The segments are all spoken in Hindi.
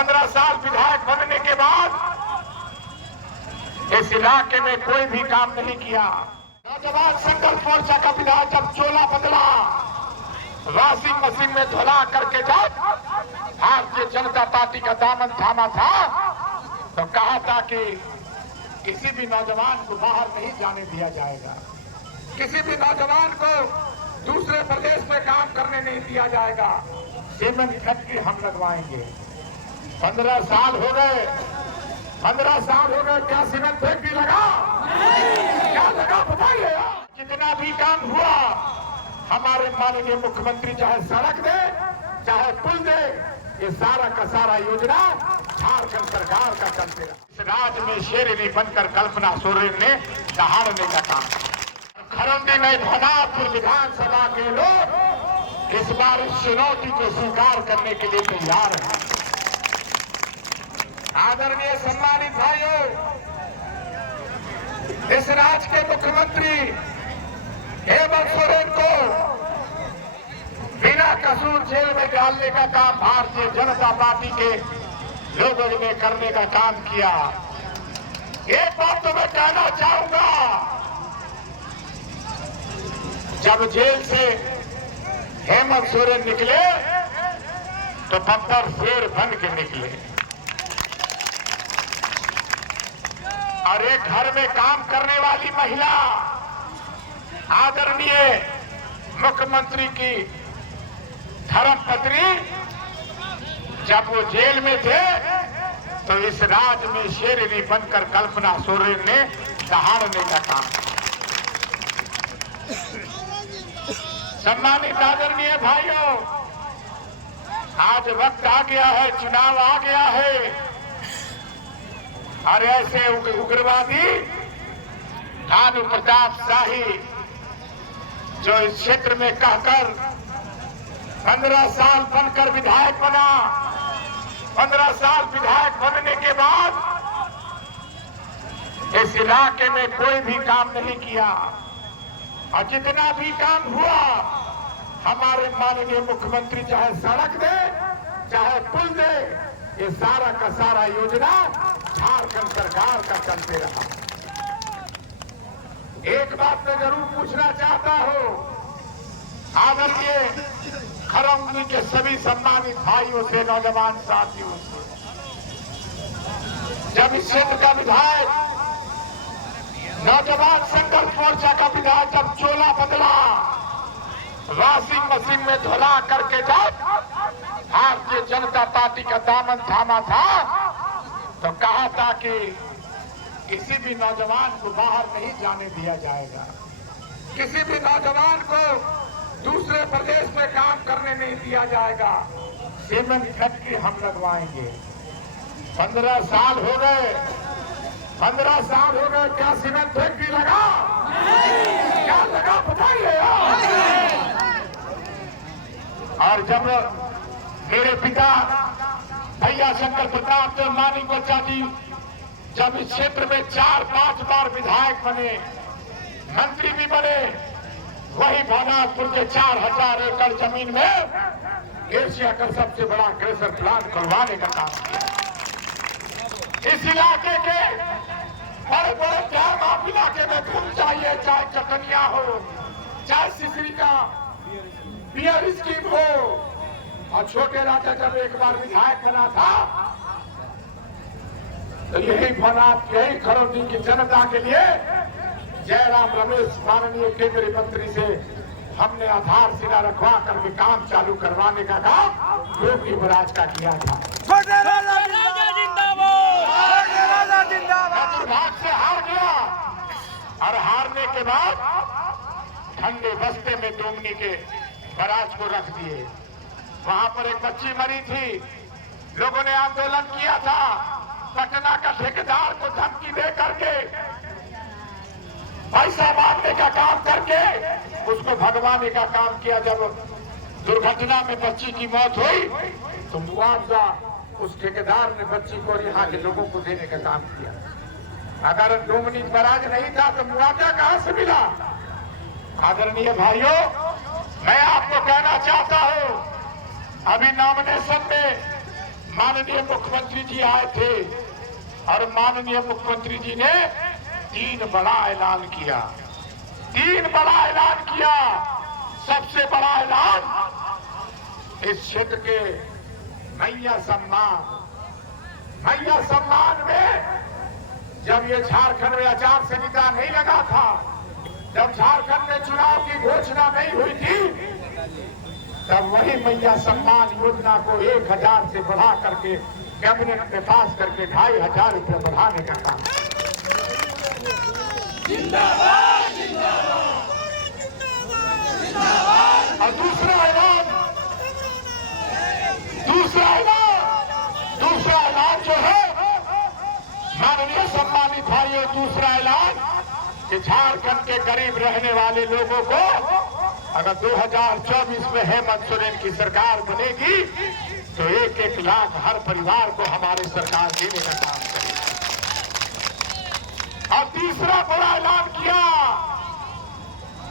15 साल विधायक बनने के बाद इस इलाके में कोई भी काम नहीं किया। नौजवान संघर्ष मोर्चा का विधायक जब चोला बदला, वॉशिंग मशीन में धुला करके जब भारतीय जनता पार्टी का दामन थामा था तो कहा था कि किसी भी नौजवान को बाहर नहीं जाने दिया जाएगा, किसी भी नौजवान को दूसरे प्रदेश में काम करने नहीं दिया जाएगा, सीमेंट फैक्ट्री हम लगवाएंगे। 15 साल हो गए, 15 साल हो गए, क्या सीमेंट फैक्ट्री लगा? क्या लगा बताइए। जितना भी काम हुआ हमारे माननीय मुख्यमंत्री चाहे सड़क दे चाहे पुल दे, ये सारा का सारा योजना झारखंड सरकार का चलते रहा। इस राज्य में शेरनी बनकर कल्पना सोरेन ने दहाड़ने का काम किया। खरौंदी में भनापुर विधानसभा के लोग इस बार इस चुनौती को स्वीकार करने के लिए तैयार हैं। आदरणीय सम्मानित भाइयों, इस राज्य के मुख्यमंत्री हेमंत सोरेन को बिना कसूर जेल में डालने का काम भारतीय जनता पार्टी के लोगों ने करने का काम किया। एक बात तो मैं कहना चाहूंगा, जब जेल से हेमंत सोरेन निकले तो बब्बर शेर बन के निकले और एक घर में काम करने वाली महिला आदरणीय मुख्यमंत्री की धर्मपत्नी जब वो जेल में थे तो इस राज्य में शेरनी बनकर कल्पना सोरेन ने दहाड़ने का काम किया। सम्मानित आदरणीय भाइयों, आज वक्त आ गया है, चुनाव आ गया है और ऐसे उग्रवादी भानु प्रताप शाही जो इस क्षेत्र में कहकर 15 साल बनकर विधायक बना, 15 साल विधायक बनने के बाद इस इलाके में कोई भी काम नहीं किया और जितना भी काम हुआ हमारे माननीय मुख्यमंत्री चाहे सड़क दे चाहे पुल दे, ये सारा का सारा योजना झारखंड सरकार का चलते रहा। एक बात मैं जरूर पूछना चाहता हूं आदरणीय खरौंदी के सभी सम्मानित भाइयों से, नौजवान साथियों से, जब इस क्षेत्र का विधायक नौजवान संघर्ष मोर्चा का विधायक जब चोला बदला, वॉशिंग मशीन में धुला करके जब भारतीय जनता पार्टी का दामन थामा था तो कहा था कि किसी भी नौजवान को बाहर नहीं जाने दिया जाएगा, किसी भी नौजवान को दूसरे प्रदेश में काम करने नहीं दिया जाएगा, सीमेंट फैक्ट्री हम लगवाएंगे। 15 साल हो गए, 15 साल हो गए, क्या सीमेंट फैक्ट्री लगा? क्या लगा बताइए। और जब मेरे पिता भैया शंकर प्रताप मानिक बच्चा जी जब इस क्षेत्र में 4-5 बार विधायक बने, मंत्री भी बने, वही भानापुर के 4000 एकड़ जमीन में एशिया का सबसे बड़ा ग्रेसर प्लांट खुलवाने का काम किया। इस इलाके के बड़े बड़े डैम आप इलाके में घूम चाहिए, चाहे चटनिया हो, चाहे सिसरी का बियर स्कीम हो। और छोटे राजा जब एक बार विधायक बना था तो यही बनात, यही खरौंदी की जनता के लिए जयराम रमेश माननीय केंद्रीय मंत्री से हमने आधारशिला रखवा करके काम चालू करवाने का काम योगी महाराज का किया था। दुर्भाग्य से हार गया और हारने के बाद ठंडे बस्ते में डोमनी के बराज को रख दिए। वहां पर एक बच्ची मरी थी, लोगों ने आंदोलन किया था, पटना का ठेकेदार को धमकी दे करके पैसा मांगने का काम करके उसको भगवाने का काम किया। जब दुर्घटना में बच्ची की मौत हुई तो मुआवजा उस ठेकेदार ने बच्ची को और यहाँ के लोगों को देने का काम किया। अगर डोमनी बराज नहीं था तो मुआवजा कहां से मिला? आदरणीय भाइयों, मैं आपको कहना चाहता हूं, अभी नॉमिनेशन में माननीय मुख्यमंत्री जी आए थे और माननीय मुख्यमंत्री जी ने 3 बड़ा ऐलान किया। 3 बड़ा ऐलान किया। सबसे बड़ा ऐलान इस क्षेत्र के मैया सम्मान में, जब ये झारखंड में आचार संहिता नहीं लगा था, जब झारखंड में चुनाव की घोषणा नहीं हुई थी, तब वही मैया सम्मान योजना को 1000 से बढ़ा करके कैबिनेट में पास करके 2500 रुपये बढ़ाने का काम। जिंदाबाद जिंदाबाद जिंदाबाद। और दूसरा ऐलान जो है माननीय सम्मानित भाइयों, दूसरा ऐलान कि झारखंड के गरीब रहने वाले लोगों को अगर 2024 में हेमंत सोरेन की सरकार बनेगी तो 1-1 लाख हर परिवार को हमारी सरकार देने का काम करेगी। और तीसरा बड़ा ऐलान किया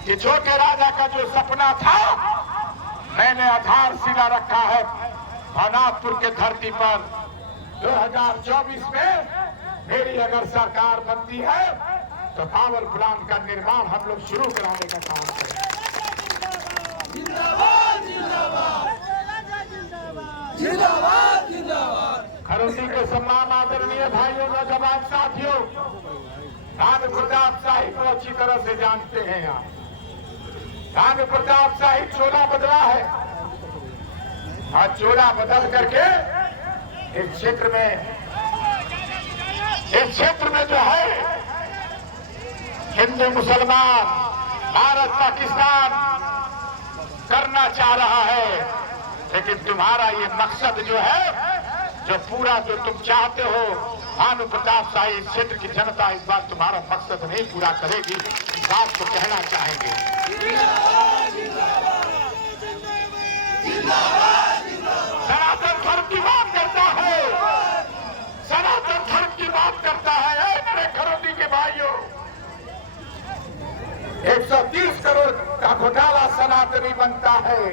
कि छोटे राजा का जो सपना था, मैंने आधारशिला रखा है भानापुर के धरती पर। 2024 में मेरी अगर सरकार बनती है तो पावर प्लांट का निर्माण हम लोग शुरू कराने का काम करेंगे। जिंदाबाद जिंदाबाद जिंदाबाद जिंदाबाद। खरोटी के सम्मान आदरणीय भाइयों, नौजवान साथियों, राणा प्रताप शाही को अच्छी तरह से जानते हैं आप। राणा प्रताप शाही चोला बदला है और चोला बदल करके इस क्षेत्र में जो है हिंदू मुसलमान, भारत पाकिस्तान करना चाह रहा है। लेकिन तुम्हारा ये मकसद जो है, जो पूरा जो तुम चाहते हो, भानु प्रताप शाही इस क्षेत्र की जनता इस बार तुम्हारा मकसद नहीं पूरा करेगी, इस बात को कहना चाहेंगे। सनातन धर्म की बात करता है, सनातन धर्म की बात करता है। मेरे खरोटी के भाइयों, 130 करोड़ का घोटाला सनातनी बनता है।